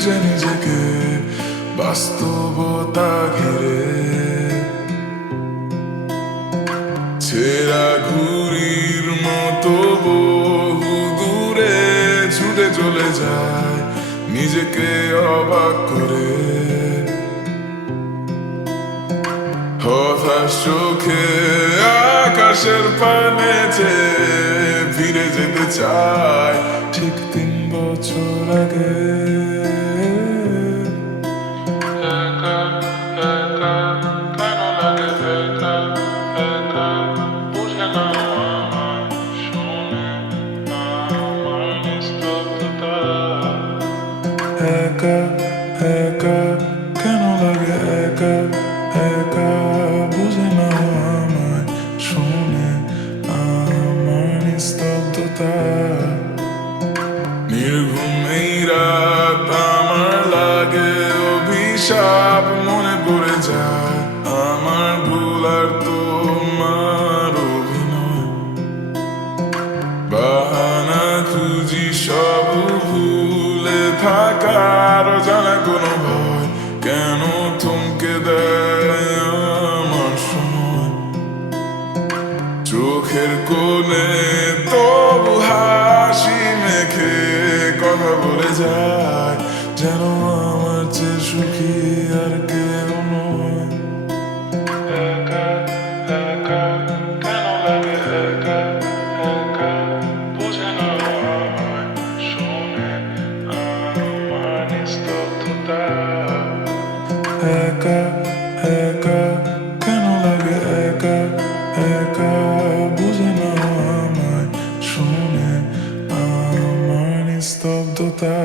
খুঁজে নিজেকে বাস্তবতা ঘিরে। ছেঁড়া ঘুড়ির মতো বহু দূরে ছুটে চলে যায় নিজেকে অবাক করে। হতাশ চোখে আকাশের পানে চেয়ে ফিরে যেতে চায় ঠিক 3 বছর আগে। একা একা কেন লাগে একা একা বুঝে না আমায় শুনে আমার নিস্তব্ধতা। নির্ঘুম এই রাত আমার লাগে অভিশাপ, মনে পড়ে যায় আমার ভুল আর তোমার অভিনয়। বাহানা খুঁজি সব ভুলে থাকার জানা কোনো ভয় কেন থমকে দেয় আমার সময়। চোখের কোণে তবু হাসি মেখে কথা বলে যায় যেন আমার চেয়ে সুখী আর কেউ নয়। একা একা কেন লাগে একা একা বুঝে না আমায় শুনে আমার নিস্তব্ধতা। একা একা কেন লাগে একা একা বুঝে না আমায় শুনে আমার নিস্তব্ধতা।